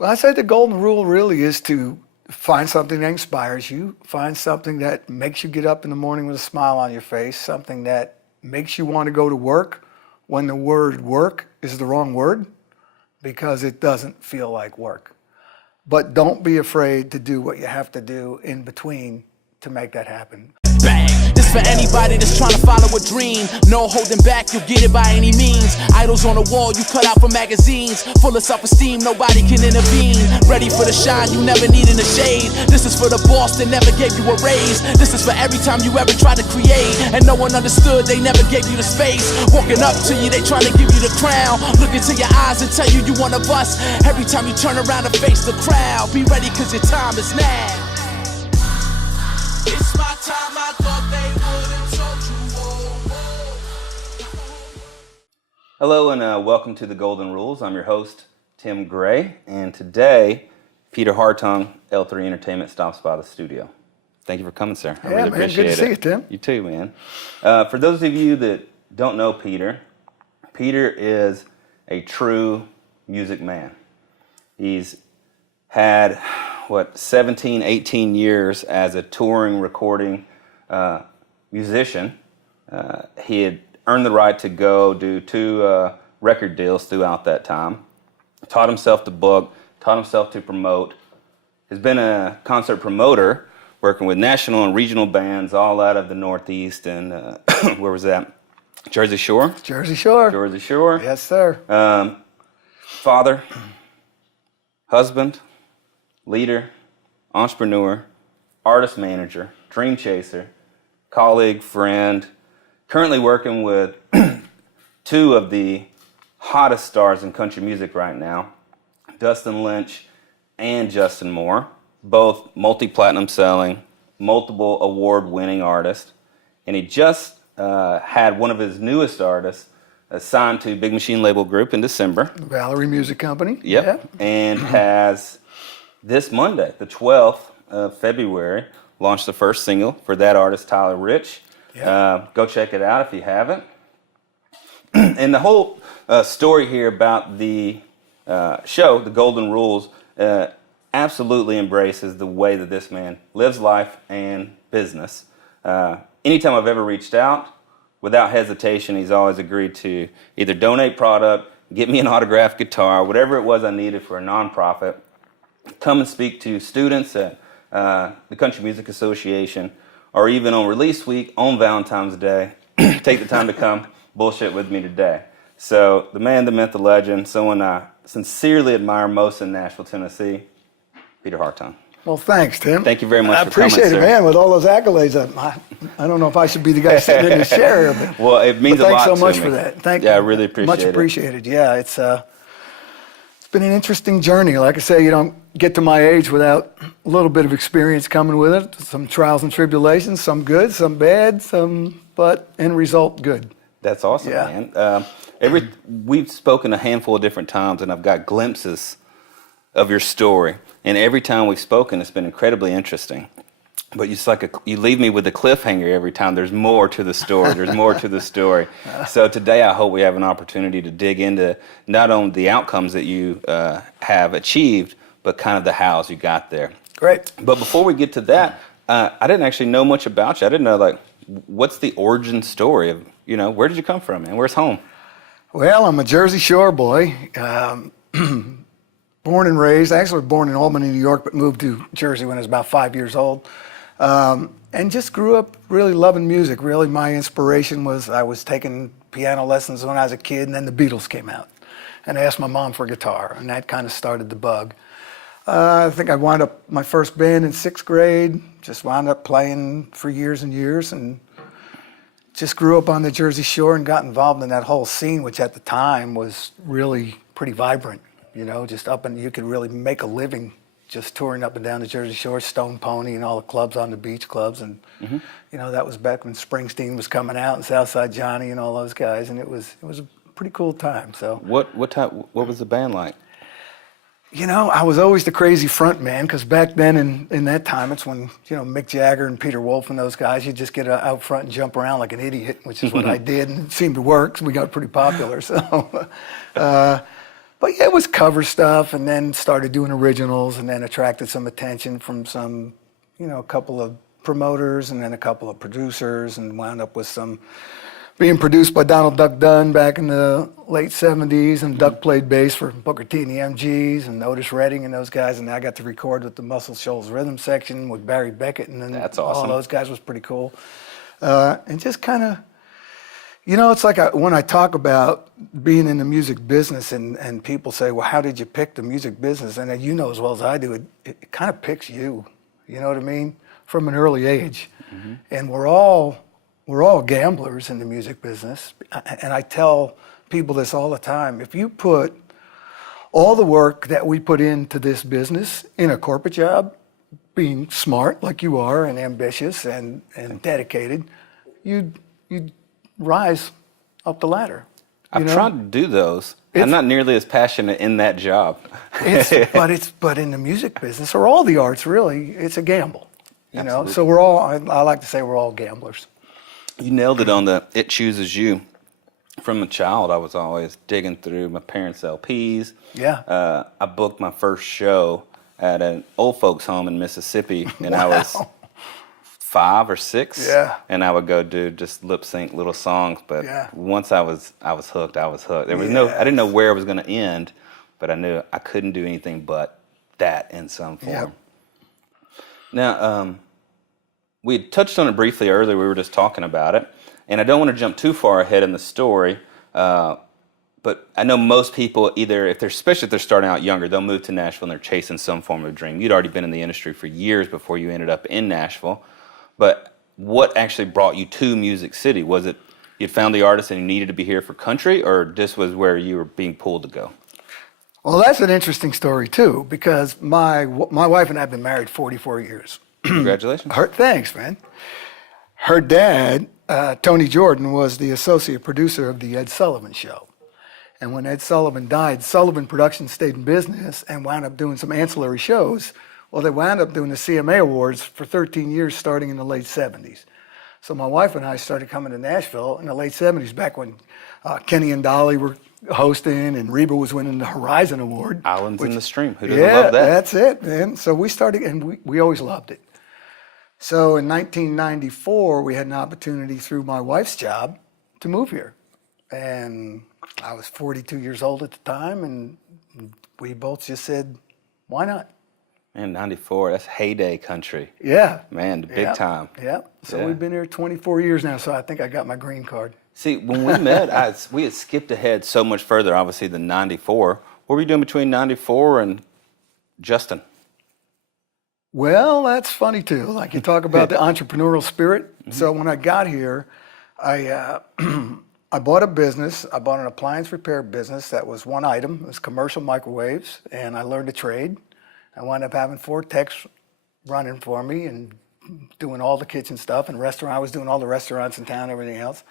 Well, I say the golden rule really is to find something that inspires you, find something that makes you get up in the morning with a smile on your face, something that makes you want to go to work when the word work is the wrong word, because it doesn't feel like work. But don't be afraid to do what you have to do in between to make that happen. Bang! This for anybody that's trying to follow a dream. No holding back, you'll get it by any means. Idols on the wall, you cut out for magazines. Full of self-esteem, nobody can intervene. Ready for the shine, you never need in the shade. This is for the boss that never gave you a raise. This is for every time you ever tried to create and no one understood, they never gave you the space. Walking up to you, they trying to give you the crown. Look into your eyes and tell you you one of us. Every time you turn around and face the crowd, be ready cause your time is now. It's my time, I thought they would've told you. Hello and welcome to The Golden Rules. I'm your host, Tim Gray, and today, Peter Hartung, L3 Entertainment, stops by the studio. Thank you for coming, sir. I really appreciate it. Good to see you, Tim. You too, man. For those of you that don't know Peter is a true music man. He's had 17, 18 years as a touring, recording musician. He had earned the right to go do 2 record deals throughout that time. Taught himself to book, taught himself to promote. Has been a concert promoter, working with national and regional bands all out of the Northeast and where was that? Jersey Shore? Jersey Shore. Jersey Shore. Yes, sir. Father, husband, leader, entrepreneur, artist manager, dream chaser, colleague, friend, currently working with 2 of the hottest stars in country music right now, Dustin Lynch and Justin Moore, both multi-platinum selling, multiple award-winning artists. And he just had one of his newest artists signed to Big Machine Label Group in December. Valerie Music Company. Yep. Yeah. And has this Monday, the 12th of February, launched the first single for that artist, Tyler Rich. Yeah. Go check it out if you haven't. And the whole story here about the show, The Golden Rules, absolutely embraces the way that this man lives life and business. Anytime I've ever reached out, without hesitation, he's always agreed to either donate product, get me an autographed guitar, whatever it was I needed for a nonprofit, come and speak to students at the Country Music Association, or even on release week on Valentine's Day. Take the time to come bullshit with me today. So the man, the myth, the legend, someone I sincerely admire most in Nashville, Tennessee, Peter Hartung. Well, thanks, Tim. Thank you very much for coming, I appreciate it, sir. Man, with all those accolades. I don't know if I should be the guy sitting in the chair. But, well, it means a lot to me. Thanks so much for that. Thank you. Yeah, I really appreciate it. Much appreciated. Yeah, it's been an interesting journey. Like I say, you don't get to my age without a little bit of experience coming with it. Some trials and tribulations, some good, some bad, but end result good. That's awesome, man. We've spoken a handful of different times, and I've got glimpses of your story. And every time we've spoken, it's been incredibly interesting. But it's like you leave me with a cliffhanger every time. There's more to the story. There's more to the story. So today I hope we have an opportunity to dig into not only the outcomes that you have achieved, but kind of the hows you got there. Great. But before we get to that, I didn't actually know much about you. I didn't know, what's the origin story of, where did you come from, man? Where's home? Well, I'm a Jersey Shore boy. Born and raised, actually born in Albany, New York, but moved to Jersey when I was about 5 years old. And just grew up really loving music. Really, my inspiration was I was taking piano lessons when I was a kid, and then the Beatles came out. And I asked my mom for a guitar, and that kind of started the bug. I think I wound up my first band in 6th grade, just wound up playing for years and years, and just grew up on the Jersey Shore and got involved in that whole scene, which at the time was really pretty vibrant. Just up and you could really make a living just touring up and down the Jersey Shore, Stone Pony and all the clubs on the beach clubs. And, that was back when Springsteen was coming out and Southside Johnny and all those guys. And it was a pretty cool time. So what was the band like? I was always the crazy front man, because back then in that time, it's when, Mick Jagger and Peter Wolf and those guys, you just get out front and jump around like an idiot, which is what I did, and it seemed to work, so we got pretty popular. So, But yeah, it was cover stuff, and then started doing originals, and then attracted some attention from some, a couple of promoters, and then a couple of producers, and wound up with some being produced by Donald Duck Dunn back in the late 70s, and Duck played bass for Booker T and the MGs, and Otis Redding and those guys, and I got to record with the Muscle Shoals Rhythm Section with Barry Beckett, and then That's awesome. all those guys was pretty cool. And just kind of, it's like when I talk about being in the music business, and people say, well, how did you pick the music business? And as as well as I do, it kind of picks you, you know what I mean, from an early age. Mm-hmm. And we're all gamblers in the music business. And I tell people this all the time. If you put all the work that we put into this business in a corporate job, being smart like you are and ambitious and dedicated, you'd rise up the ladder. I've tried to do those. I'm not nearly as passionate in that job. But in the music business, or all the arts really, it's a gamble. Absolutely. So we're all, I like to say we're all gamblers. You nailed it on the It Chooses You. From a child, I was always digging through my parents' LPs. Yeah. I booked my first show at an old folks' home in Mississippi, and I was 5 or 6. Yeah. And I would go do just lip sync little songs. But once I was hooked, I was hooked. There was I didn't know where it was going to end, but I knew I couldn't do anything but that in some form. Yep. Now, we had touched on it briefly earlier. We were just talking about it. And I don't want to jump too far ahead in the story, but I know most people especially if they're starting out younger, they'll move to Nashville and they're chasing some form of dream. You'd already been in the industry for years before you ended up in Nashville. But what actually brought you to Music City? Was it you'd found the artist and you needed to be here for country, or this was where you were being pulled to go? Well, that's an interesting story too, because my wife and I have been married 44 years. Congratulations. Thanks, man. Her dad, Tony Jordan, was the associate producer of the Ed Sullivan Show. And when Ed Sullivan died, Sullivan Productions stayed in business and wound up doing some ancillary shows. Well, they wound up doing the CMA Awards for 13 years, starting in the late 70s. So my wife and I started coming to Nashville in the late 70s, back when Kenny and Dolly were hosting and Reba was winning the Horizon Award. Islands in the Stream. Who doesn't love that? That's it, man. So we started, and we always loved it. So in 1994, we had an opportunity through my wife's job to move here. And I was 42 years old at the time, and we both just said, why not? Man, 94, that's heyday country. Yeah. Man, the big time. Yeah. So we've been here 24 years now, so I think I got my green card. See, when we met, we had skipped ahead so much further, obviously, than 94. What were you doing between 94 and Justin? Well, that's funny too. Like you talk about the entrepreneurial spirit. Mm-hmm. So when I got here, I bought a business. I bought an appliance repair business that was one item. It was commercial microwaves, and I learned a trade. I wound up having 4 techs running for me and doing all the kitchen stuff and restaurant. I was doing all the restaurants in town, everything else.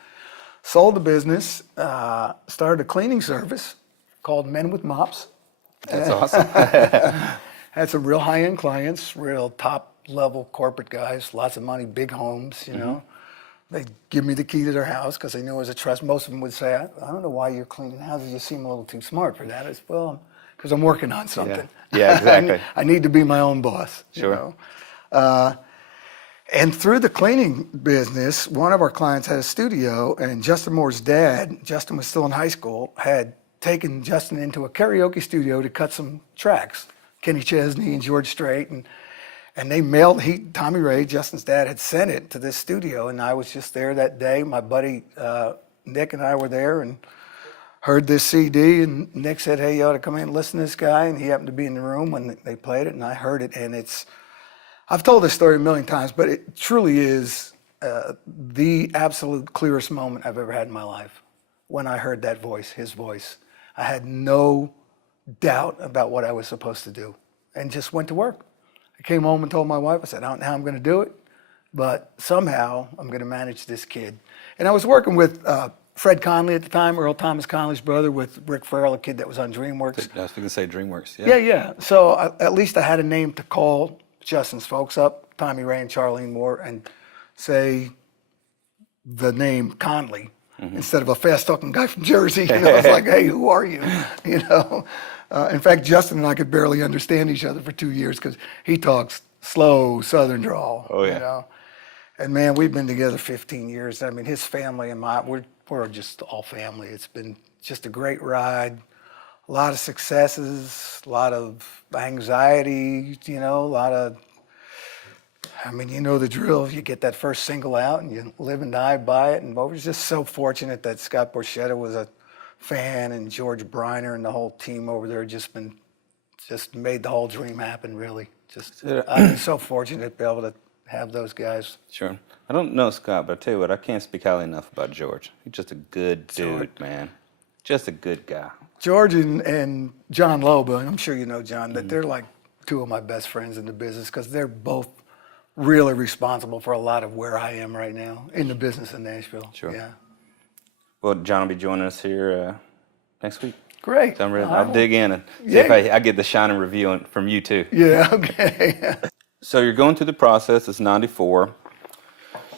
Sold the business, started a cleaning service called Men with Mops. That's awesome. Had some real high-end clients, real top-level corporate guys, lots of money, big homes, you know. They'd give me the key to their house because they knew it was a trust. Most of them would say, I don't know why you're cleaning houses. You seem a little too smart for that. I said, well, because I'm working on something. Yeah, exactly. I need to be my own boss. Sure. You know? And through the cleaning business, one of our clients had a studio, and Justin Moore's dad, Justin was still in high school, had taken Justin into a karaoke studio to cut some tracks. Kenny Chesney and George Strait, and they mailed, Tommy Ray, Justin's dad, had sent it to this studio, and I was just there that day. My buddy Nick and I were there and heard this CD, and Nick said, hey, you ought to come in and listen to this guy, and he happened to be in the room when they played it, and I heard it, and I've told this story a million times, but it truly is the absolute clearest moment I've ever had in my life when I heard that voice, his voice. I had no doubt about what I was supposed to do and just went to work. I came home and told my wife, I said, I don't know how I'm going to do it, but somehow I'm going to manage this kid. And I was working with Fred Conley at the time, Earl Thomas Conley's brother, with Rick Farrell, a kid that was on DreamWorks. I was going to say DreamWorks, Yeah. So at least I had a name to call Justin's folks up, Tommy Ray and Charlene Moore, and say the name Conley. instead of a fast-talking guy from Jersey. You know, it's like, hey, who are you? You know. In fact, Justin and I could barely understand each other for 2 years because he talks slow Southern drawl. Oh, yeah. You know. And man, we've been together 15 years. I mean, his family and we're just all family. It's been just a great ride. A lot of successes, a lot of anxiety, you know, I mean, you know the drill. You get that first single out and you live and die by it. And we were just so fortunate that Scott Borchetta was a fan, and George Briner and the whole team over there just made the whole dream happen, really. I'm so fortunate to be able to have those guys. Sure. I don't know Scott, but I tell you what, I can't speak highly enough about George. He's just a good dude, man. Just a good guy. George and John Loba, and I'm sure you know John, that they're like two of my best friends in the business because they're both really responsible for a lot of where I am right now in the business in Nashville. Sure. Yeah. Well, John will be joining us here next week. Great. So I'll dig in and see if I get the shining review from you too. Yeah, okay. So you're going through the process, it's 94.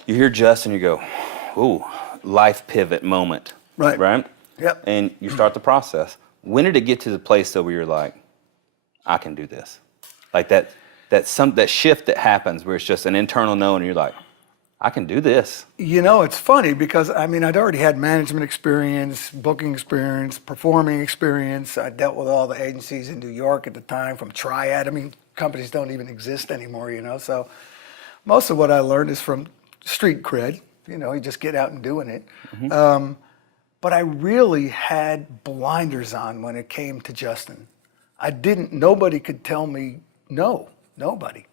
You hear Justin, you go, ooh, life pivot moment. Right. Right? Yep. And you start the process. When did it get to the place though where you're like, I can do this? Like that shift that happens where it's just an internal no and you're like, I can do this. You know, it's funny because, I mean, I'd already had management experience, booking experience, performing experience. I dealt with all the agencies in New York at the time from Triad. I mean, companies don't even exist anymore, you know. So most of what I learned is from street cred. You know, you just get out and doing it. Mm-hmm. But I really had blinders on when it came to Justin. Nobody could tell me no, nobody.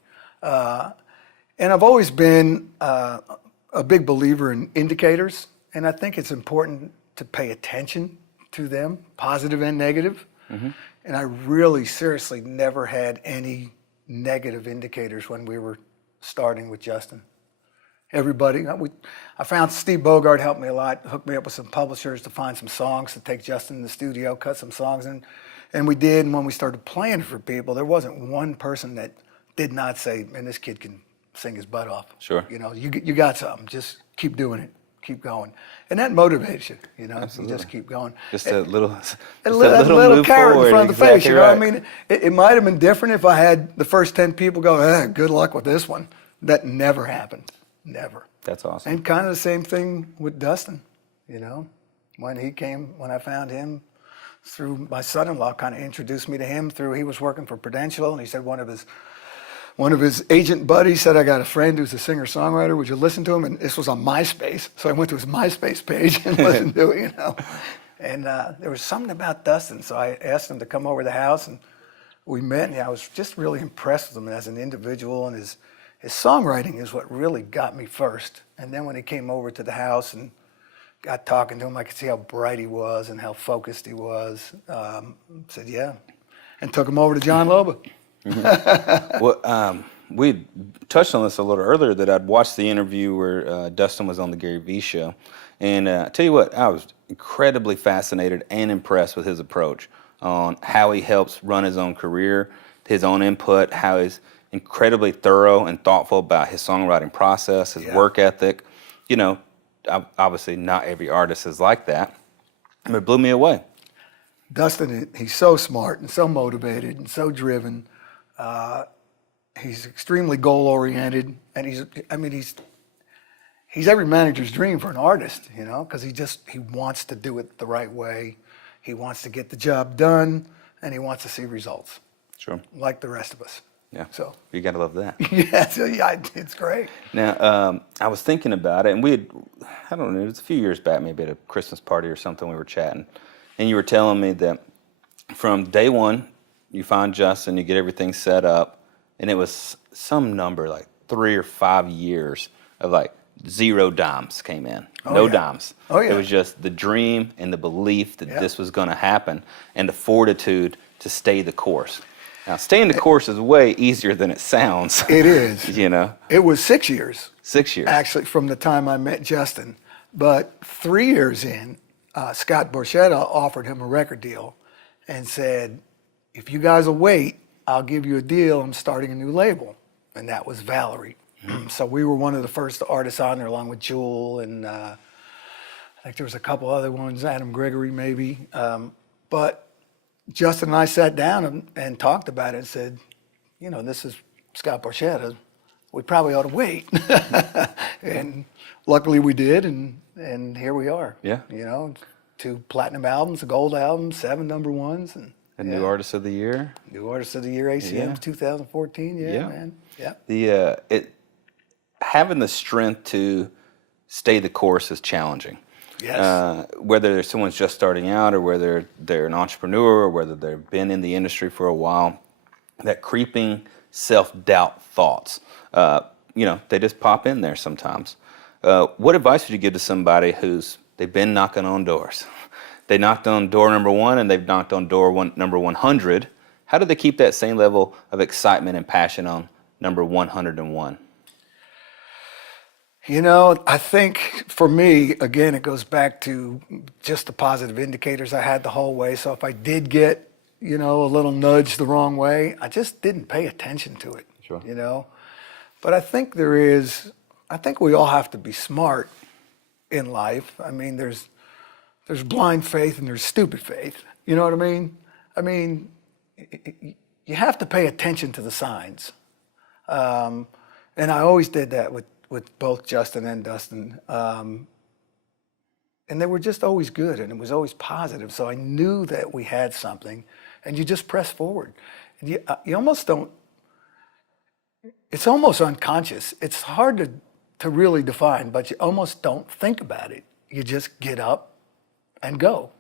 And I've always been a big believer in indicators, and I think it's important to pay attention to them, positive and negative. Mm-hmm. And I really seriously never had any negative indicators when we were starting with Justin. Everybody, I found Steve Bogart helped me a lot, hooked me up with some publishers to find some songs to take Justin in the studio, cut some songs in, and we did. And when we started playing for people, there wasn't one person that did not say, man, this kid can sing his butt off. Sure. You know, you got something, just keep doing it, keep going. And that motivates you, you know, Absolutely. you just keep going. Just a little little carrot forward. in front of the Exactly face, you know right. what I mean? It might have been different if I had the first 10 people go, good luck with this one. That never happened, never. That's awesome. And kind of the same thing with Dustin, you know. When I found him through my son-in-law, kind of introduced me to him he was working for Prudential, and he said one of his agent buddies said, I got a friend who's a singer-songwriter, would you listen to him? And this was on MySpace, so I went to his MySpace page and listened to it, you know. And there was something about Dustin, so I asked him to come over to the house, and we met, and I was just really impressed with him as an individual, and his songwriting is what really got me first. And then when he came over to the house and got talking to him, I could see how bright he was and how focused he was. Said, yeah, and took him over to John Loba. Mm-hmm. Well, we touched on this a little earlier that I'd watched the interview where Dustin was on the Gary Vee show. And I tell you what, I was incredibly fascinated and impressed with his approach on how he helps run his own career, his own input, how he's incredibly thorough and thoughtful about his songwriting process, his work ethic. You know, obviously not every artist is like that, but it blew me away. Dustin, he's so smart and so motivated and so driven. He's extremely goal-oriented, and he's every manager's dream for an artist, you know, because he wants to do it the right way. He wants to get the job done, and he wants to see results. Sure. Like the rest of us. Yeah. So you gotta love that. yeah, it's great. Now, I was thinking about it, and I don't know, it was a few years back, maybe at a Christmas party or something, we were chatting, and you were telling me that from day one, you find Justin, you get everything set up, and it was some number, like 3 or 5 years of like 0 dimes came in. No dimes. Oh, yeah. It was just the dream and the belief that this was going to happen and the fortitude to stay the course. Now, staying the course is way easier than it sounds. It is. You know? It was 6 years. 6 years. Actually, from the time I met Justin. But 3 years in, Scott Borchetta offered him a record deal and said, if you guys will wait, I'll give you a deal. I'm starting a new label. And that was Valerie. So we were one of the first artists on there, along with Jewel and I think there was a couple other ones, Adam Gregory maybe. But Justin and I sat down and talked about it and said, you know, this is Scott Borchetta. We probably ought to wait. And luckily we did, and here we are. Yeah. You know, 2 platinum albums, a gold album, 7 number ones. And New Artist of the Year. New Artist of the Year, ACM's 2014. Yeah, man. Yeah. Having the strength to stay the course is challenging. Yes. Whether someone's just starting out or whether they're an entrepreneur or whether they've been in the industry for a while, that creeping self-doubt thoughts, you know, they just pop in there sometimes. What advice would you give to somebody they've been knocking on doors? They knocked on door number 1 and they've knocked on number 100. How do they keep that same level of excitement and passion on number 101? You know, I think for me, again, it goes back to just the positive indicators I had the whole way. So if I did get, you know, a little nudge the wrong way, I just didn't pay attention to it, Sure. You know. But I think we all have to be smart in life. I mean, there's blind faith and there's stupid faith. You know what I mean? I mean, you have to pay attention to the signs. And I always did that with both Justin and Dustin. And they were just always good, and it was always positive. So I knew that we had something, and you just press forward. And you almost don't, it's almost unconscious. It's hard to really define, but you almost don't think about it. You just get up and go.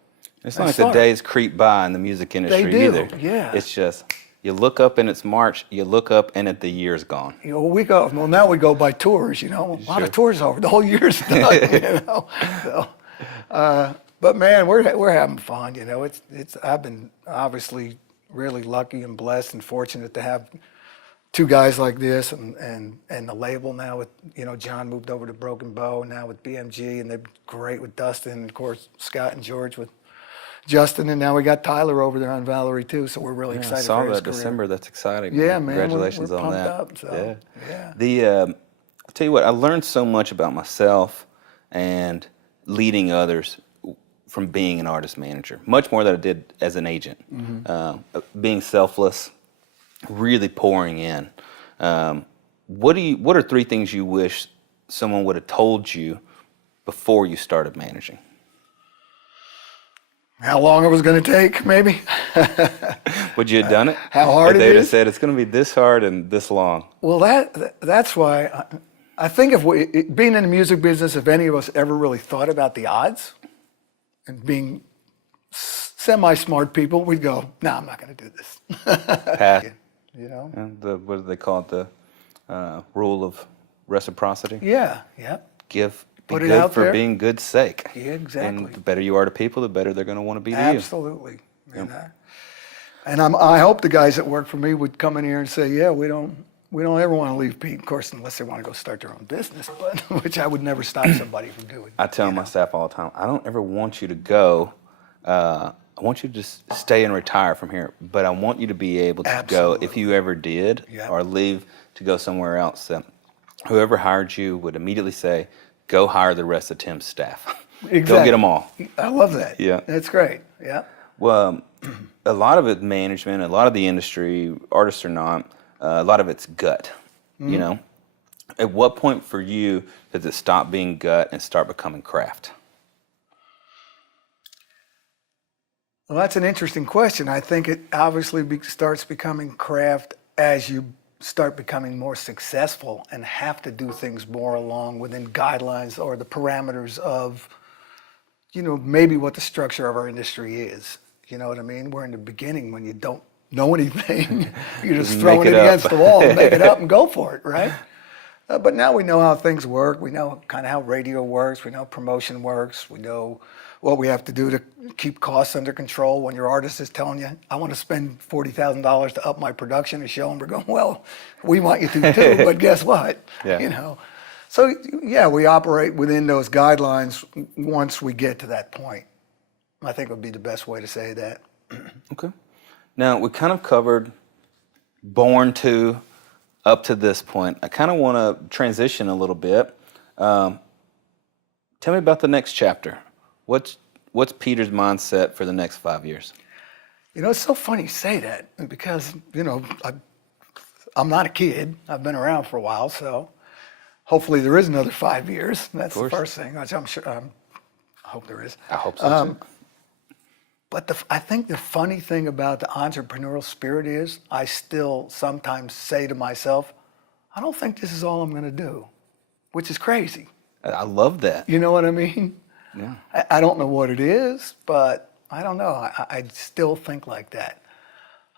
It's not like the days creep by in the music industry They do, either. yeah. It's just, you look up and it's March, you look up and the year's gone. You know, now we go by tours, you know. A lot of tours over, the whole year's done, you know. So, but man, we're having fun, you know. I've been obviously really lucky and blessed and fortunate to have 2 guys like this and the label now with, you know, John moved over to Broken Bow, now with BMG, and they're great with Dustin, and of course Scott and George with Justin, and now we got Tyler over there on Valerie too, so we're really excited I saw for his that career. December. That's exciting. Yeah, man. Congratulations we're on pumped that. Up, so, yeah. I'll tell you what, I learned so much about myself and leading others from being an artist manager, much more than I did as an agent. Mm-hmm. Being selfless, really pouring in. What are 3 things you wish someone would have told you before you started managing? How long it was going to take, maybe? Would you have done it? How hard it is? They would have said it's going to be this hard and this long. Well, that's why I think being in the music business, if any of us ever really thought about the odds and being semi-smart people, we'd go, no, I'm not going to do this. Pass. You know? And what do they call it? The rule of reciprocity? Yeah. Be Put it good out for there. being good's sake. Yeah, exactly. And the better you are to people, the better they're going to want to be to you. Absolutely. And I hope the guys that work for me would come in here and say, yeah, we don't ever want to leave Pete, of course, unless they want to go start their own business, but which I would never stop somebody from doing. I tell my staff all the time, I don't ever want you to go. I want you to just stay and retire from here, but I want you to be able to Absolutely. go, if you ever did, or leave to go somewhere else, that whoever hired you would immediately say, go hire the rest of Tim's staff. Exactly. Go get them all. I love that. Yeah. That's great. Yeah. Well, a lot of it management, a lot of the industry, artists or not, a lot of it's gut, you know? At what point for you does it stop being gut and start becoming craft? Well, that's an interesting question. I think it obviously starts becoming craft as you start becoming more successful and have to do things more along within guidelines or the parameters of, you know, maybe what the structure of our industry is. You know what I mean? We're in the beginning when you don't know anything. You're just throwing it against the wall and make it up and go for it, right? But now we know how things work. We know kind of how radio works. We know promotion works. We know what we have to do to keep costs under control. When your artist is telling you, I want to spend $40,000 to up my production and show them, we're going, well, we want you to too, but guess what? Yeah. You know. So yeah, we operate within those guidelines once we get to that point. I think would be the best way to say that. Okay. Now, we kind of covered born to up to this point. I kind of want to transition a little bit. Tell me about the next chapter. What's Peter's mindset for the next 5 years? You know, it's so funny you say that because, you know, I'm not a kid. I've been around for a while, so hopefully there is another 5 years. That's the first thing, which I'm sure, I hope there is. I hope so too. But I think the funny thing about the entrepreneurial spirit is I still sometimes say to myself, I don't think this is all I'm going to do, which is crazy. I love that. You know what I mean? Yeah. I don't know what it is, but I don't know. I still think like that.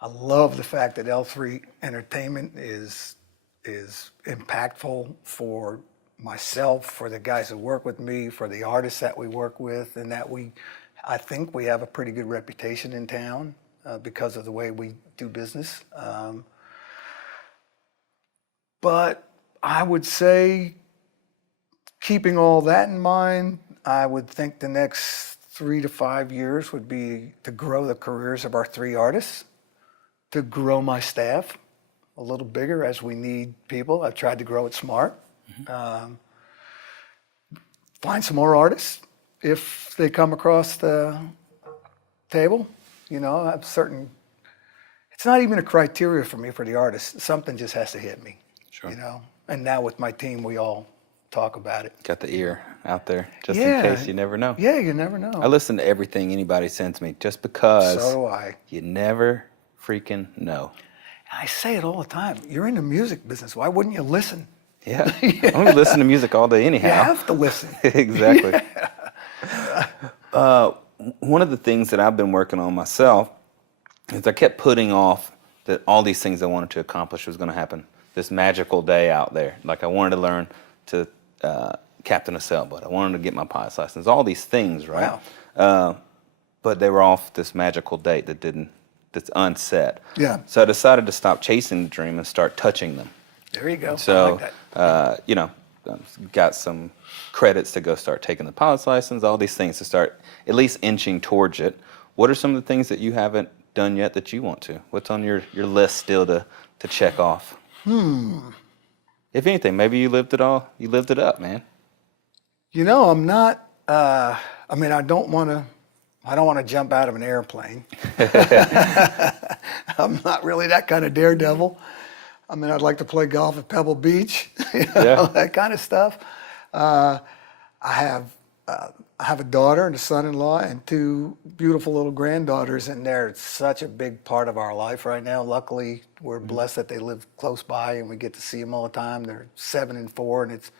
I love the fact that L3 Entertainment is impactful for myself, for the guys that work with me, for the artists that we work with, and that I think we have a pretty good reputation in town because of the way we do business. But I would say, keeping all that in mind, I would think the next 3 to 5 years would be to grow the careers of our 3 artists, to grow my staff a little bigger as we need people. I've tried to grow it smart. Find some more artists if they come across the table. You know, I'm certain it's not even a criteria for me for the artist. Something just has to hit me. Sure. You know, and now with my team, we all talk about it. Got the ear out there just in case. You never know. Yeah, you never know. I listen to everything anybody sends me just because. So do I. You never freaking know. I say it all the time. You're in the music business. Why wouldn't you listen? Yeah. I'm going to listen to music all day anyhow. You have to listen. Exactly. One of the things that I've been working on myself is I kept putting off that all these things I wanted to accomplish was going to happen. This magical day out there. Like I wanted to learn to captain a sailboat. I wanted to get my pilot's license. All these things, right? Wow. But they were off this magical date that's unset. Yeah. So I decided to stop chasing the dream and start touching them. There you go. So, I like that. you know, got some credits to go start taking the pilot's license, all these things to start at least inching towards it. What are some of the things that you haven't done yet that you want to? What's on your list still to check off? If anything, maybe you lived it all. You lived it up, man. You know, I'm not. I mean, I don't want to jump out of an airplane. I'm not really that kind of daredevil. I mean, I'd like to play golf at Pebble Beach, that kind of stuff. I have a daughter and a son-in-law and 2 beautiful little granddaughters, and they're such a big part of our life right now. Luckily, we're blessed that they live close by and we get to see them all the time. They're 7 and 4, and it's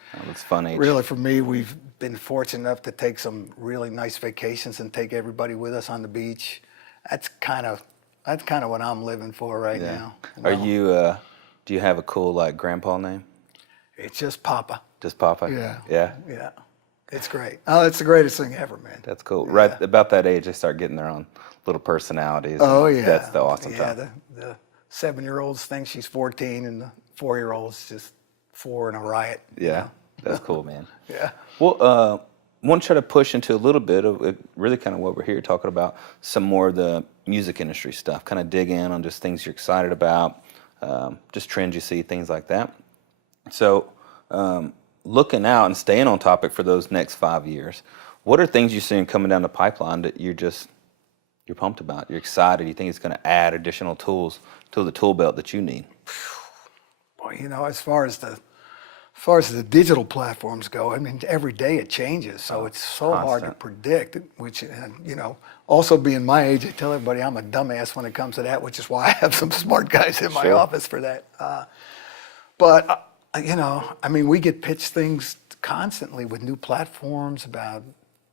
fun age. Really, for me, we've been fortunate enough to take some really nice vacations and take everybody with us on the beach. That's kind of what I'm living for right now. Are you? Do you have a cool like grandpa name? It's just Papa. Just Papa. Yeah. It's great. Oh, it's the greatest thing ever, man. That's cool. Yeah. Right about that age, they start getting their own little personalities. Oh yeah. That's the awesome time. The 7-year-olds think she's 14, and the 4-year-olds just 4 in a riot. Yeah, you know? That's cool, man. Yeah. Well, want to try to push into a little bit of really kind of what we're here talking about, some more of the music industry stuff. Kind of dig in on just things you're excited about, just trends you see, things like that. So, looking out and staying on topic for those next 5 years, what are things you're seeing coming down the pipeline that you're pumped about? You're excited. You think it's going to add additional tools to the tool belt that you need? Boy, you know, as far as the digital platforms go, I mean, every day it changes, so it's so hard to predict. Which, you know, also being my age, I tell everybody I'm a dumbass when it comes to that, which is why I have some smart guys in my office for that. But you know, I mean, we get pitched things constantly with new platforms about,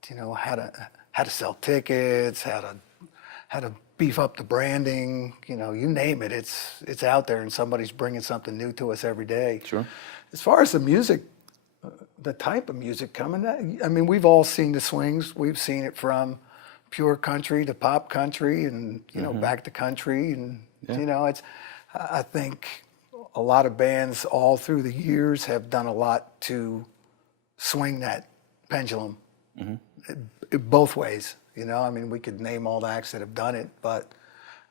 you know, how to sell tickets, how to beef up the branding. You know, you name it, it's out there, and somebody's bringing something new to us every day. Sure. As far as the music, the type of music coming, I mean, we've all seen the swings. We've seen it from pure country to pop country, and you know, back to country, and you know, I think a lot of bands all through the years have done a lot to swing that pendulum both ways. You know, I mean, we could name all the acts that have done it, but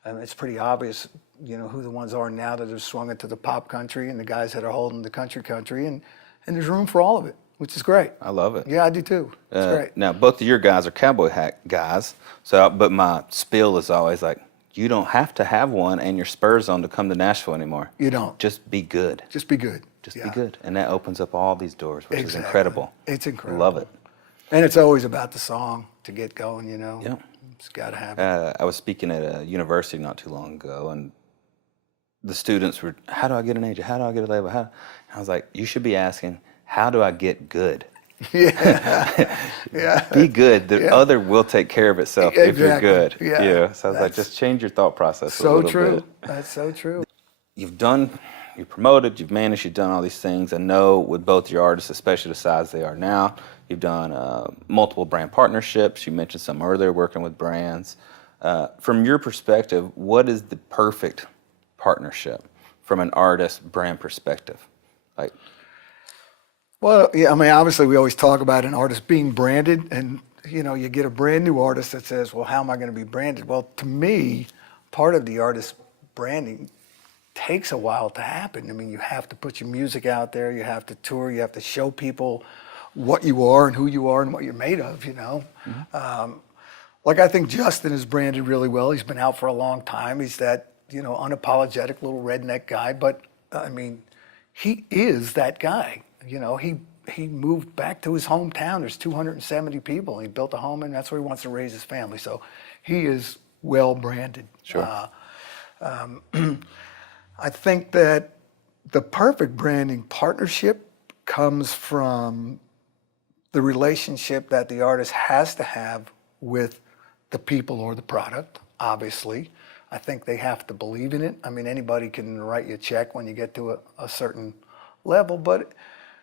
it's pretty obvious, you know, who the ones are now that have swung it to the pop country and the guys that are holding the country, and there's room for all of it. which is great. I love it. Yeah, I do too. It's great. Now, both of your guys are cowboy hat guys, so but my spiel is always like, you don't have to have one and your Spurs on to come to Nashville anymore. You don't. Just be good. Just be good. Just be good. And that opens up all these doors, which is incredible. It's incredible. Love it. And it's always about the song to get going, you know. Yeah. It's got to have it. I was speaking at a university not too long ago, and the students were, how do I get an agent? How do I get a label? How? I was like, you should be asking, how do I get good? Yeah. Yeah. Be good. The other will take care of itself if you're good. Yeah. So I was like, just change your thought process a So little true. bit. That's so true. You've promoted, you've managed, you've done all these things. I know with both your artists, especially the size they are now, you've done multiple brand partnerships. You mentioned some earlier, working with brands. From your perspective, what is the perfect partnership from an artist brand perspective? Like, Well, yeah, I mean, obviously we always talk about an artist being branded, and you know, you get a brand new artist that says, well, how am I going to be branded? Well, to me, part of the artist branding takes a while to happen. I mean, you have to put your music out there, you have to tour, you have to show people what you are and who you are and what you're made of, you know. Like, I think Justin is branded really well. He's been out for a long time. He's that, you know, unapologetic little redneck guy, but I mean, he is that guy. You know, he moved back to his hometown. There's 270 people. He built a home, and that's where he wants to raise his family. So he is well branded. Sure. I think that the perfect branding partnership comes from the relationship that the artist has to have with the people or the product, obviously. I think they have to believe in it. I mean, anybody can write you a check when you get to a certain level, but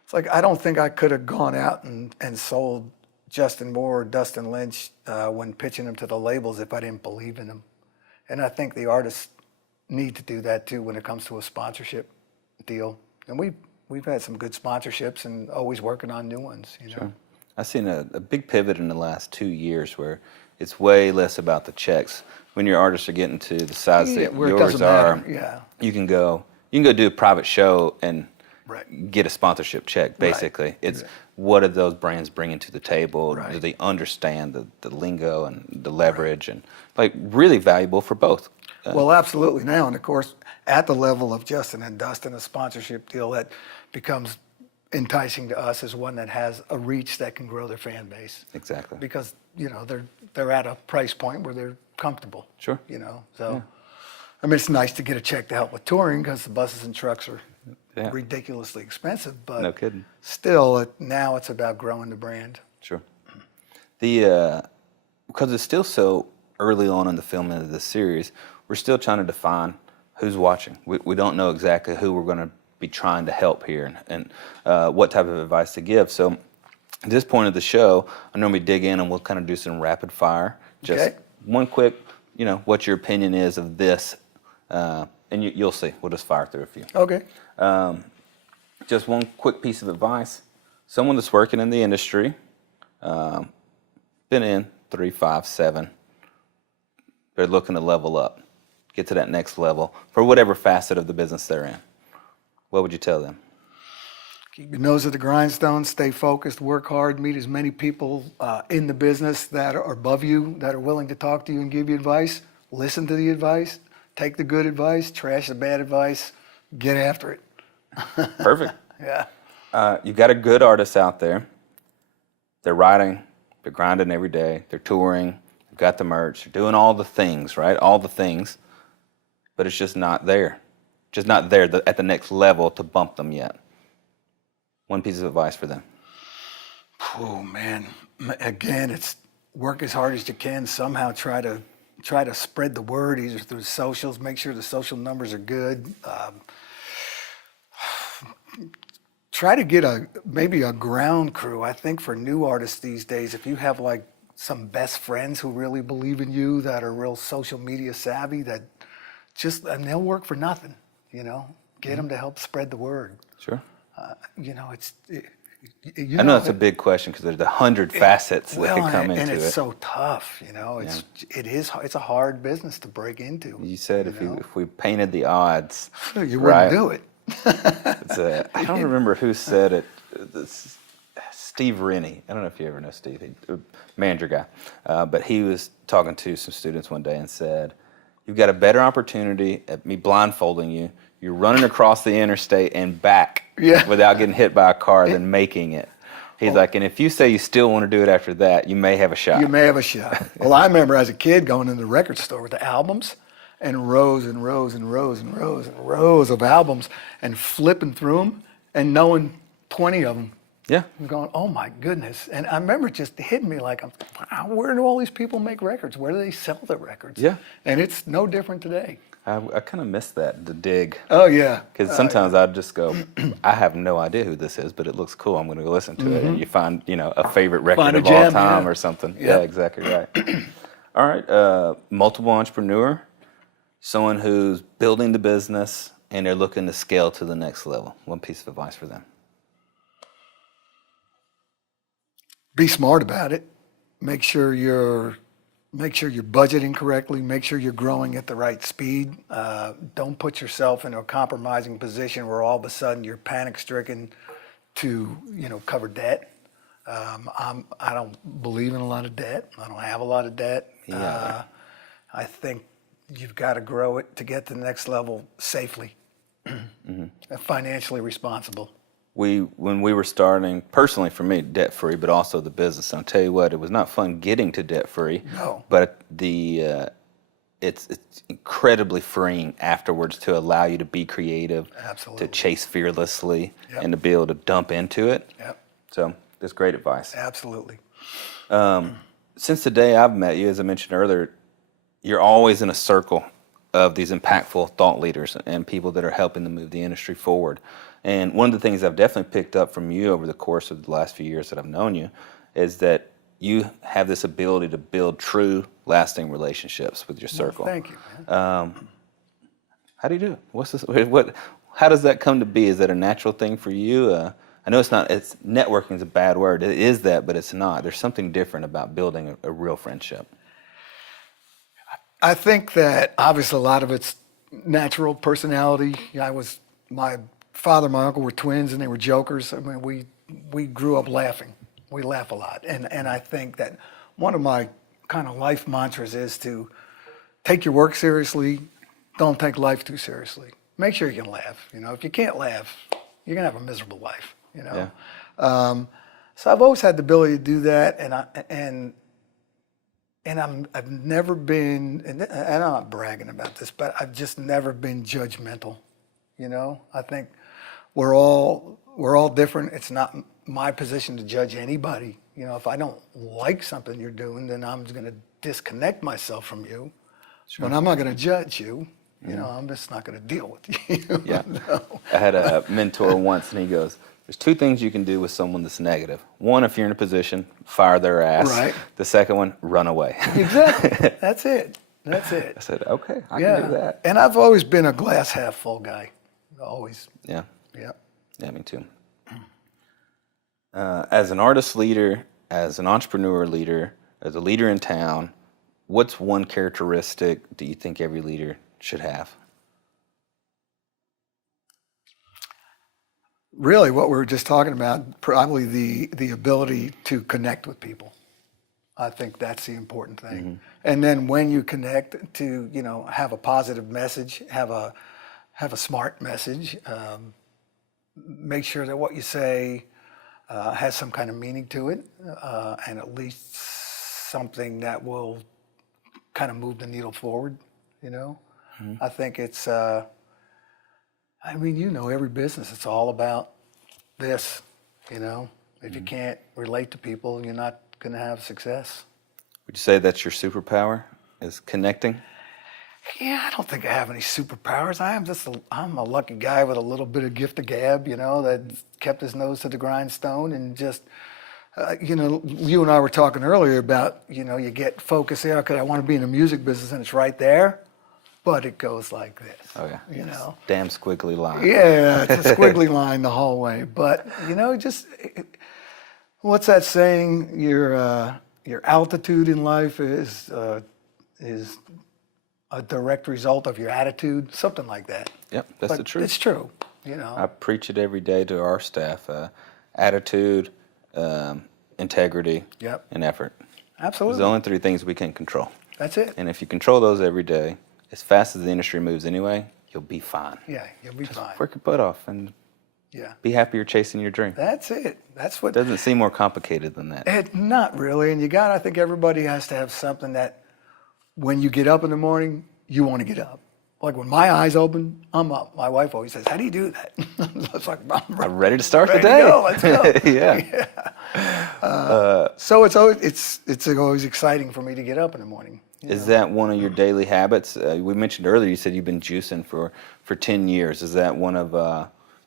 it's like, I don't think I could have gone out and sold Justin Moore or Dustin Lynch when pitching them to the labels if I didn't believe in them. And I think the artists need to do that too when it comes to a sponsorship deal. And we've had some good sponsorships and always working on new ones, you know. Sure. I've seen a big pivot in the last 2 years where it's way less about the checks. When your artists are getting to the size that where it yours doesn't are, matter. you can go do a private show and Right. get a sponsorship check, basically. It's what are those brands bringing to the table? Right. Do they understand the lingo and the leverage? And like, really valuable for both. Well, absolutely now. And of course, at the level of Justin and Dustin, a sponsorship deal that becomes enticing to us is one that has a reach that can grow their fan base. Exactly. Because, you know, they're at a price point where they're comfortable. Sure. You know, so I mean, it's nice to get a check to help with touring because the buses and trucks are ridiculously expensive, but No kidding. still, now it's about growing the brand. Sure. Because it's still so early on in the filming of this series, we're still trying to define who's watching. We don't know exactly who we're going to be trying to help here and what type of advice to give. So at this point of the show, I normally dig in and we'll kind of do some rapid fire. Just one quick, you know, what your opinion is of this, and you'll see. We'll just fire through a few. Okay. Just one quick piece of advice. Someone that's working in the industry, been in 3, 5, 7, they're looking to level up, get to that next level for whatever facet of the business they're in. What would you tell them? Keep your nose at the grindstone, stay focused, work hard, meet as many people in the business that are above you, that are willing to talk to you and give you advice. Listen to the advice, take the good advice, trash the bad advice, get after it. Perfect. Yeah. You've got a good artist out there. They're writing, they're grinding every day, they're touring, they've got the merch, they're doing all the things, right? All the things, but it's just not there. Just not there at the next level to bump them yet. One piece of advice for them. Oh man, again, it's work as hard as you can. Somehow try to spread the word either through socials. Make sure the social numbers are good. Try to get maybe a ground crew. I think for new artists these days, if you have like some best friends who really believe in you, that are real social media savvy, and they'll work for nothing. You know, get them to help spread the word. Sure. You know, I know it's a big question because there's 100 facets that can come into it. And it's so tough, you know. It's a hard business to break into. You said if we painted the odds, you wouldn't do it. I don't remember who said it. Steve Rennie. I don't know if you ever know Steve, he's a manager guy. But he was talking to some students one day and said, you've got a better opportunity at me blindfolding you. You're running across the interstate and back without getting hit by a car than making it. He's like, and if you say you still want to do it after that, you may have a shot. You may have a shot. Well, I remember as a kid going into the record store with the albums and rows and rows and rows and rows and rows of albums and flipping through them and knowing 20 of them. Yeah. I'm going, oh my goodness. And I remember it just hitting me like, wow, where do all these people make records? Where do they sell their records? Yeah. And it's no different today. I kind of miss that, the dig. Oh, yeah. Because sometimes I'd just go, I have no idea who this is, but it looks cool. I'm going to go listen to it. And you find, a favorite record Find a of all gem, time yeah. or something. Yeah. Yeah, exactly right. All right. Multiple entrepreneur, someone who's building the business and they're looking to scale to the next level. One piece of advice for them. Be smart about it. Make sure you're budgeting correctly. Make sure you're growing at the right speed. Don't put yourself in a compromising position where all of a sudden you're panic stricken to cover debt. I don't believe in a lot of debt. I don't have a lot of debt. Yeah. I think you've got to grow it to get to the next level safely, and financially responsible. When we were starting, personally for me, debt-free, but also the business, and I'll tell you what, it was not fun getting to debt-free. No. But it's incredibly freeing afterwards to allow you to be creative, Absolutely. to chase fearlessly, Yep. and to be able to dump into it. Yep. So that's great advice. Absolutely. Since the day I've met you, as I mentioned earlier, you're always in a circle of these impactful thought leaders and people that are helping to move the industry forward. And one of the things I've definitely picked up from you over the course of the last few years that I've known you is that you have this ability to build true, lasting relationships with your circle. Thank you, man. How do you do it? What's this? How does that come to be? Is that a natural thing for you? I know it's not. It's networking is a bad word. It is that, but it's not. There's something different about building a real friendship. I think that obviously a lot of it's natural personality. My father and my uncle were twins and they were jokers. I mean, we grew up laughing. We laugh a lot. And I think that one of my kind of life mantras is to take your work seriously, don't take life too seriously. Make sure you can laugh. If you can't laugh, you're gonna have a miserable life, Yeah. So I've always had the ability to do that, and I've never been, and I'm not bragging about this, but I've just never been judgmental. I think we're all different. It's not my position to judge anybody. If I don't like something you're doing, then I'm just going to disconnect myself from you. Sure. But I'm not going to judge you. I'm just not going to deal with you. Yeah. No. I had a mentor once, and he goes, there's two things you can do with someone that's negative. One, if you're in a position, fire their ass. Right. The second one, run away. Exactly. That's it. I said, okay, I can do that. And I've always been a glass half full guy. Always. Yeah. Yeah. Yeah, me too. As an artist leader, as an entrepreneur leader, as a leader in town, what's one characteristic do you think every leader should have? Really, what we were just talking about, probably the ability to connect with people. I think that's the important thing. Mm-hmm. And then when you connect, to have a positive message, have a smart message. Make sure that what you say has some kind of meaning to it, and at least something that will kind of move the needle forward. Mm-hmm. I think it's. Every business, it's all about this, If you can't relate to people, you're not going to have success. Would you say that's your superpower, is connecting? Yeah, I don't think I have any superpowers. I'm a lucky guy with a little bit of gift of gab, that kept his nose to the grindstone and just, you and I were talking earlier about, you get focused there, okay, I want to be in the music business and it's right there. But it goes like this. Oh yeah. Damn squiggly line. Yeah, it's a squiggly line the whole way. But what's that saying? Your altitude in life is a direct result of your attitude, something like that. Yep, that's the truth. It's true. I preach it every day to our staff. Attitude integrity, Yep. and effort. Absolutely. There's only 3 things we can control. That's it. And if you control those every day, as fast as the industry moves anyway, you'll be fine. Yeah, you'll be fine. Work your butt off and Yeah. be happy you're chasing your dream. That's it. That's what. Doesn't seem more complicated than that. Not really. And I think everybody has to have something that when you get up in the morning, you want to get up. Like when my eyes open, I'm up. My wife always says, "How do you do that?" It's like, I'm ready to start ready the day. to go. Let's go. Yeah. So it's always exciting for me to get up in the morning. Is that one of your daily habits? We mentioned earlier, you said you've been juicing for 10 years. Is that one of,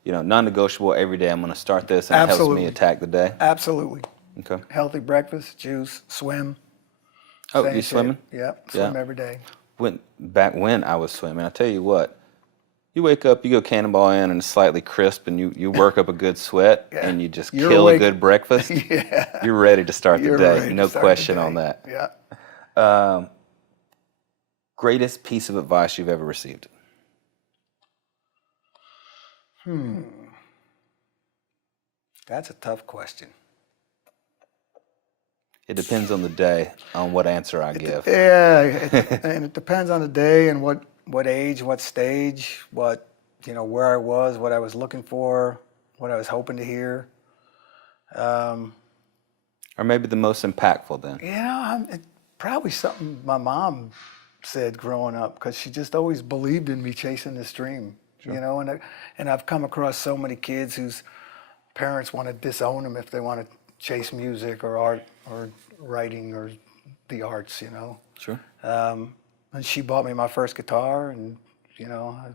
non-negotiable every day? I'm going to start this and it helps Absolutely. me attack the day? Absolutely. Okay. Healthy breakfast, juice, swim. Oh, Same you shit. swimming? Yep, swim Yeah. every day. Back when I was swimming, I tell you what, you wake up, you go cannonball in and it's slightly crisp and you work up a good sweat Yeah. and you just You're kill awake. a good breakfast. Yeah. You're ready to start the You're day. ready to No start the question day. on that. Yeah. Greatest piece of advice you've ever received? That's a tough question. It depends on the day, on what answer I give. Yeah, and it depends on the day and what age, what stage, where I was, what I was looking for, what I was hoping to hear. Or maybe the most impactful then. It's probably something my mom said growing up because she just always believed in me chasing this dream. And I've come across so many kids whose parents want to disown them if they want to chase music or art or writing or the arts. Sure. And she bought me my first guitar, and I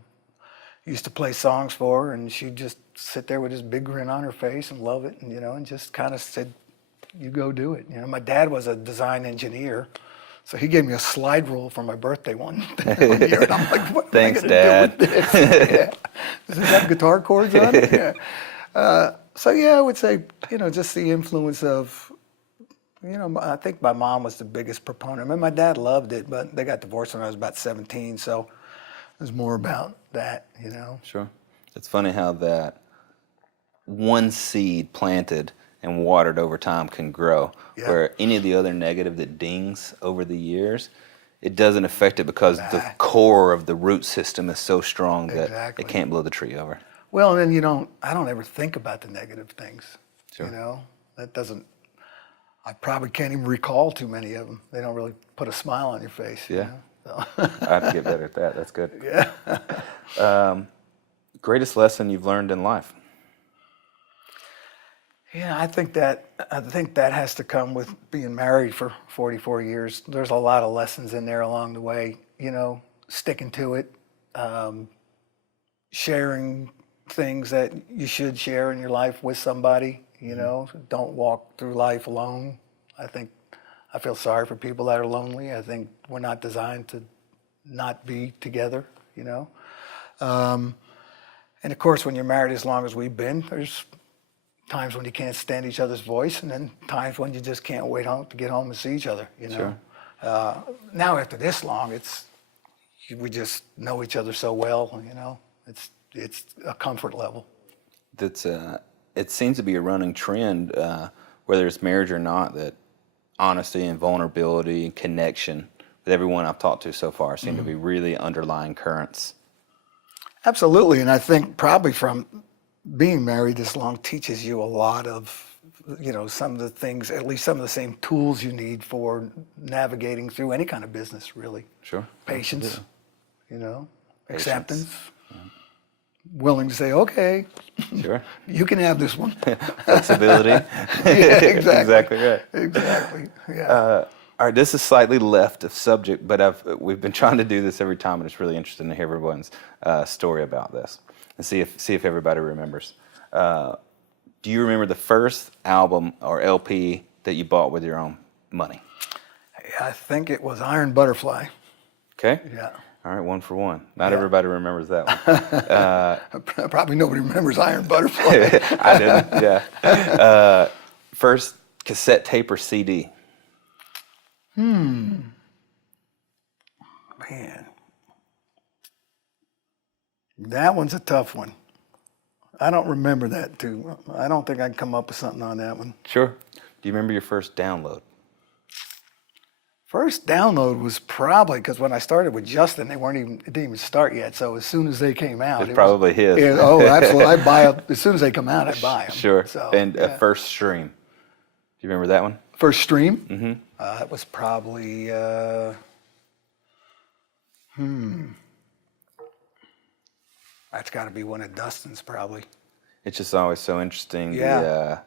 used to play songs for her, and she'd just sit there with this big grin on her face and love it, and just kind of said, "You go do it." My dad was a design engineer, so he gave me a slide rule for my birthday one year, and I'm like, "What Thanks, am I gonna Dad. do with this?" Yeah. Does it have guitar chords on it? Yeah. So I would say, just the influence of, I think my mom was the biggest proponent. I mean, my dad loved it, but they got divorced when I was about 17, so it was more about that, Sure. It's funny how that one seed planted and watered over time can grow, Yeah. where any of the other negative that dings over the years, it doesn't affect it because the core of the root system is so strong that Exactly. it can't blow the tree over. Well, and then I don't ever think about the negative things. Sure. That doesn't. I probably can't even recall too many of them. They don't really put a smile on your face. Yeah. So. I have to get better at that. That's good. Yeah. Greatest lesson you've learned in life? Yeah, I think that has to come with being married for 44 years. There's a lot of lessons in there along the way. Sticking to it, sharing things that you should share in your life with somebody. Don't walk through life alone. I feel sorry for people that are lonely. I think we're not designed to not be together. And of course, when you're married as long as we've been, there's times when you can't stand each other's voice, and then times when you just can't wait to get home and see each other. Sure. Now after this long, we just know each other so well. It's a comfort level. It seems to be a running trend, whether it's marriage or not, that honesty and vulnerability and connection with everyone I've talked to so far seem to be really underlying currents. Absolutely, and I think probably from being married this long teaches you a lot of, some of the things, at least some of the same tools you need for navigating through any kind of business, really. Sure. Patience, Patience. acceptance, willing to say, okay, Sure. you can have this one. Flexibility. Yeah, exactly. Exactly right. Exactly, yeah. All right, this is slightly left of subject, but we've been trying to do this every time, and it's really interesting to hear everyone's story about this and see if everybody remembers. Do you remember the first album or LP that you bought with your own money? I think it was Iron Butterfly. Okay. Yeah. All right, 1 for 1. Not Yeah. everybody remembers that one. Probably nobody remembers Iron Butterfly. I didn't. Yeah. First cassette tape or CD? Man. That one's a tough one. I don't remember that too. I don't think I can come up with something on that one. Sure. Do you remember your first download? First download was probably because when I started with Justin, it didn't even start yet. So as soon as they came out, It's probably his. Yeah, oh, absolutely. I buy them as soon as they come out. I buy them. Sure. So, And yeah. a first stream. Do you remember that one? First stream. Mm-hmm. It was probably that's got to be one of Dustin's probably. It's just always so interesting. Yeah.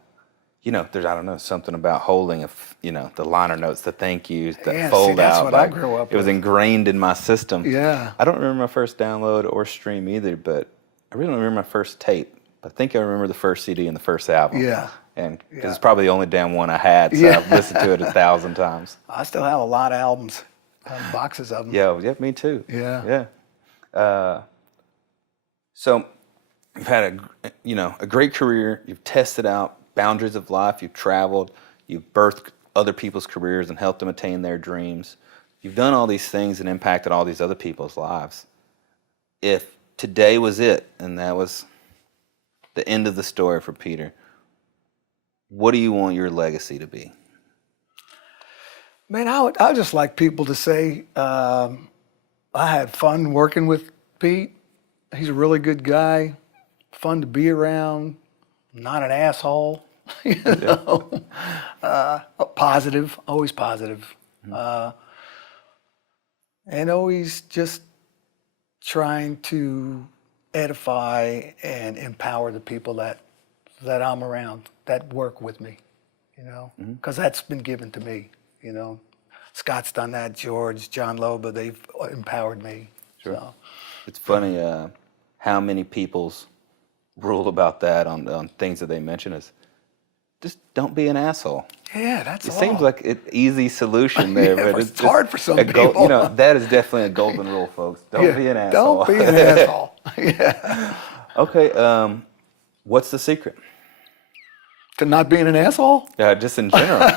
There's, I don't know, something about holding, the liner notes, the thank yous, the Yeah, see, fold that's out. what I grew up It was with. ingrained in my system. Yeah. I don't remember my first download or stream either, but I really don't remember my first tape. I think I remember the first CD and the first album. Yeah. And because Yeah. it's probably the only damn one I had, so Yeah. I've listened to it 1,000 times. I still have a lot of albums, boxes of them. Yeah, me too. Yeah. Yeah. So you've had a great career. You've tested out boundaries of life. You've traveled. You've birthed other people's careers and helped them attain their dreams. You've done all these things and impacted all these other people's lives. If today was it, and that was the end of the story for Peter, what do you want your legacy to be? Man, I would just like people to say I had fun working with Pete. He's a really good guy, fun to be around, not an asshole, positive, always positive, and always just trying to edify and empower the people that I'm around, that work with me, because that's been given to me, Scott's done that, George, John Loba, they've empowered me. Sure. So, It's funny how many people's rule about that on things that they mention is just don't be an asshole. yeah, that's It all. seems like an easy solution there, Yeah, but it's just hard for some a people. That is definitely a golden rule, folks. Don't Yeah, be an asshole. Don't be an asshole. Yeah. Okay, what's the secret? To not being an asshole? Just in general.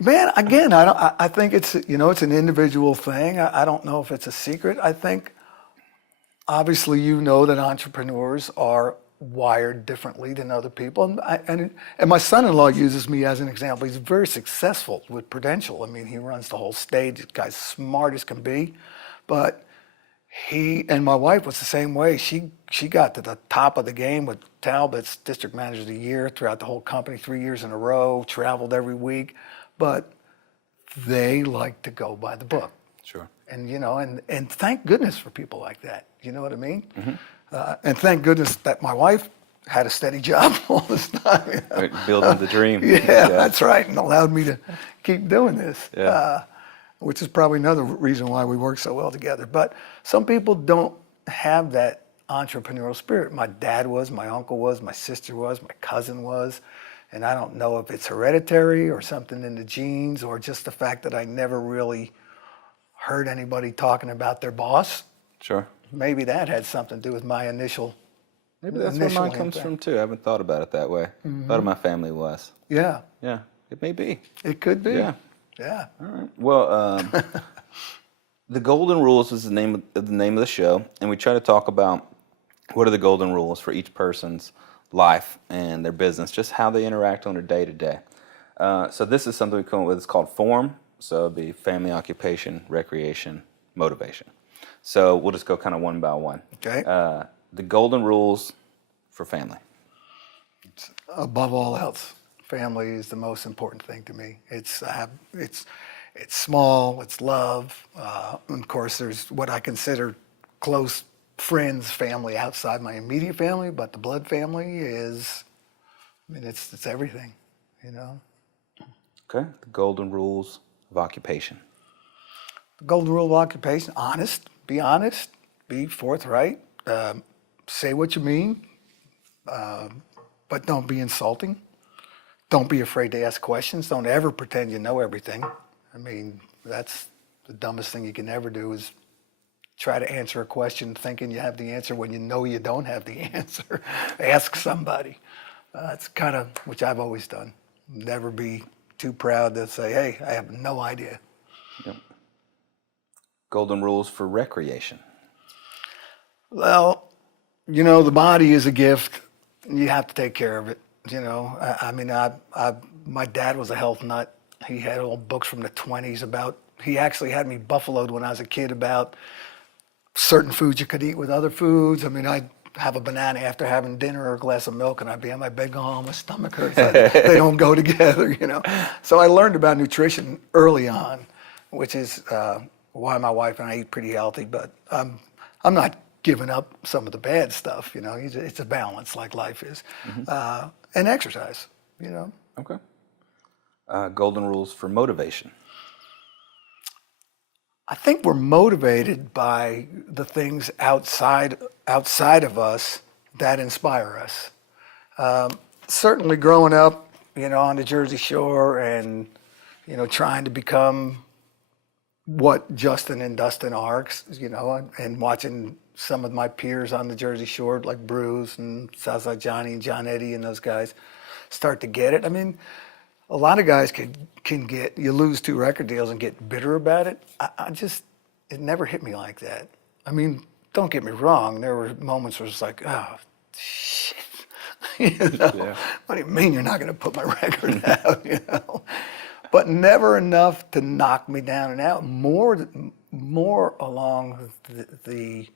Man, again, I think it's it's an individual thing. I don't know if it's a secret. I think obviously that entrepreneurs are wired differently than other people, and my son-in-law uses me as an example. He's very successful with Prudential. I mean, he runs the whole stage. The guy's smart as can be, but he and my wife was the same way. She got to the top of the game with Talbot's District Manager of the Year throughout the whole company 3 years in a row, traveled every week, but they like to go by the book. Sure. And and thank goodness for people like that. You know what I mean? And thank goodness that my wife had a steady job all this time. Right, building the dream. Yeah, that's right, and allowed me to keep doing this. Yeah. Which is probably another reason why we work so well together. But some people don't have that entrepreneurial spirit. My dad was, my uncle was, my sister was, my cousin was. And I don't know if it's hereditary or something in the genes or just the fact that I never really heard anybody talking about their boss. Sure. Maybe that had something to do with my initial. Maybe that's where mine comes from too. I haven't thought about it that way. A lot of my family was. Yeah, Yeah, it may be. it could be. Yeah. Yeah. All right. Well, the Golden Rules is the name of the show, and we try to talk about what are the golden rules for each person's life and their business, just how they interact on their day to day. So this is something we come up with. It's called FORM. So it'd be family, occupation, recreation, motivation. So we'll just go kind of one by one. Okay. The golden rules for family. Above all else, family is the most important thing to me. It's small, it's love. And of course, there's what I consider close friends, family outside my immediate family, but the blood family is, it's everything, Okay. The golden rules of occupation. The golden rule of occupation: be honest, be forthright, say what you mean, but don't be insulting. Don't be afraid to ask questions. Don't ever pretend you know everything. That's the dumbest thing you can ever do is try to answer a question thinking you have the answer when you know you don't have the answer. Ask somebody. That's kind of, which I've always done. Never be too proud to say, hey, I have no idea. Yep. Golden rules for recreation. Well, you know, the body is a gift. You have to take care of it. You know, I mean, my dad was a health nut. He had old books from the 20s about, he actually had me buffaloed when I was a kid about certain foods you could eat with other foods. I mean, I'd have a banana after having dinner or a glass of milk, and I'd be on my bed going, oh, my stomach hurts. They don't go together, you know. So I learned about nutrition early on, which is why my wife and I eat pretty healthy. But I'm not giving up some of the bad stuff, you know. It's a balance, like life is. And exercise, you know. Okay. Golden rules for motivation. I think we're motivated by the things outside of us that inspire us. Certainly growing up, you know, on the Jersey Shore and, you know, trying to become what Justin and Dustin are, you know, and watching some of my peers on the Jersey Shore, like Bruce and Southside Johnny and John Eddie and those guys, start to get it. I mean, a lot of guys can get, you lose 2 record deals and get bitter about it. I just, it never hit me like that. I mean, don't get me wrong. There were moments where it's like, oh, shit. You know, Yeah. What do you mean you're not going to put my record out, you know? But never enough to knock me down and out. More along the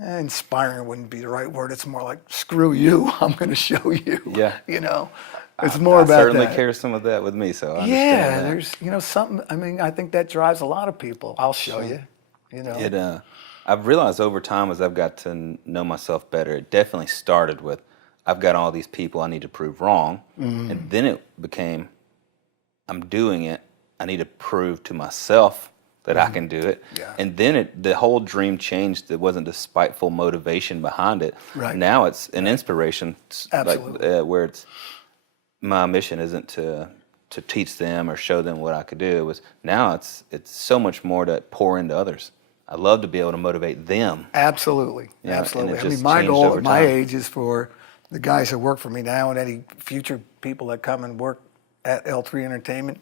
inspiring wouldn't be the right word. It's more like, screw you, I'm going to show you. Yeah. You know? It's more about I certainly that. carry some of that with me, so I understand Yeah, that. there's, you know, something, I mean, I think that drives a lot of people. I'll show you, you know. I've realized over time as I've got to know myself better, it definitely started with, I've got all these people I need to prove wrong, and then it became, I'm doing it, I need to prove to myself that I can do it. Yeah. And then the whole dream changed. It wasn't the spiteful motivation behind it. Right. Now it's an inspiration, Absolutely. like, where it's, my mission isn't to teach them or show them what I could do. Now it's so much more to pour into others. I love to be able to motivate them. Absolutely, Yeah, absolutely. and it I mean, just my changed goal over at my time. age is for the guys that work for me now and any future people that come and work at L3 Entertainment,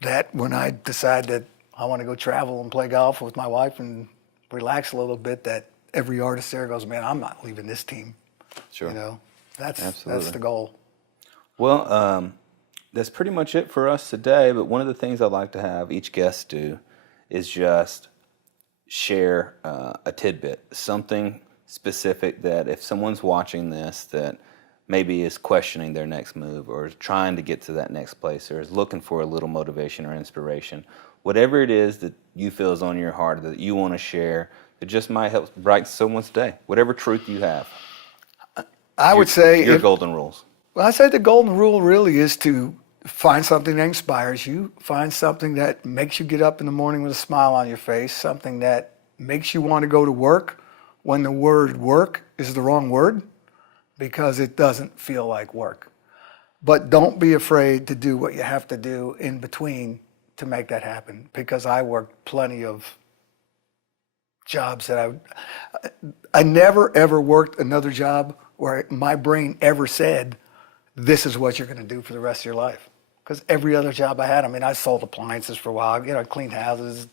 that when I decide that I want to go travel and play golf with my wife and relax a little bit, that every artist there goes, man, I'm not leaving this team. Sure. You know, that's Absolutely. the goal. Well, that's pretty much it for us today, but one of the things I'd like to have each guest do is just share a tidbit, something specific that if someone's watching this that maybe is questioning their next move or is trying to get to that next place or is looking for a little motivation or inspiration, whatever it is that you feel is on your heart that you want to share that just might help brighten someone's day, whatever truth you have. I would say your golden rules. Well, I say the golden rule really is to find something that inspires you, find something that makes you get up in the morning with a smile on your face, something that makes you want to go to work when the word work is the wrong word because it doesn't feel like work. But don't be afraid to do what you have to do in between to make that happen, because I worked plenty of jobs that I never ever worked another job where my brain ever said, this is what you're going to do for the rest of your life. Because every other job I had, I mean, I sold appliances for a while, you know, cleaned houses,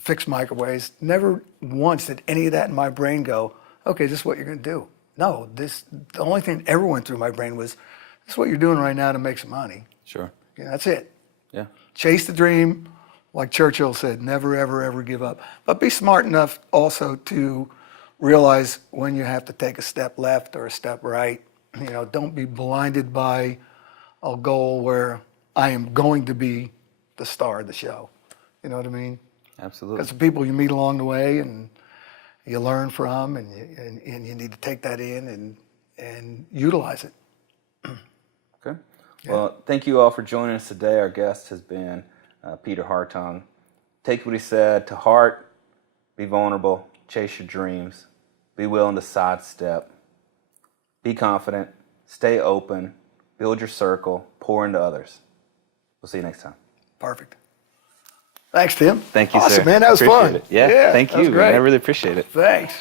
fixed microwaves. Never once did any of that in my brain go, okay, this is what you're going to do. No, the only thing that ever went through my brain was, this is what you're doing right now to make some money. Sure. You know, that's it. Yeah. Chase the dream, like Churchill said, never, ever, ever give up. But be smart enough also to realize when you have to take a step left or a step right. You know, don't be blinded by a goal where I am going to be the star of the show. You know what I mean? Absolutely. Because the people you meet along the way and you learn from, and you need to take that in and utilize it. Okay. Well, thank you all for joining us today. Our guest has been Peter Hartung. Take what he said to heart, be vulnerable, chase your dreams, be willing to sidestep, be confident, stay open, build your circle, pour into others. We'll see you next time. Perfect. Thanks, Tim. Thank you, awesome, sir. man. That was Appreciate fun. it. Yeah, thank that was you, great. man. I really appreciate it. Thanks.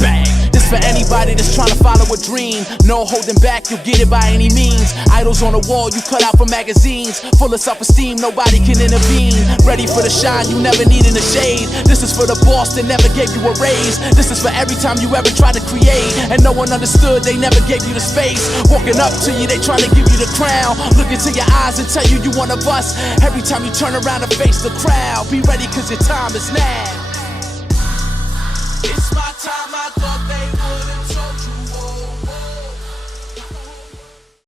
Bang. This is for anybody that's trying to follow a dream. No holding back, you'll get it by any means. Idols on the wall, you cut out from magazines. Full of self-esteem, nobody can intervene. Ready for the shine, you never need in the shade. This is for the boss that never gave you a raise. This is for every time you ever tried to create and no one understood, they never gave you the space. Walking up to you, they trying to give you the crown. Look into your eyes and tell you you one of us. Every time you turn around and face the crowd, be ready cause your time is now.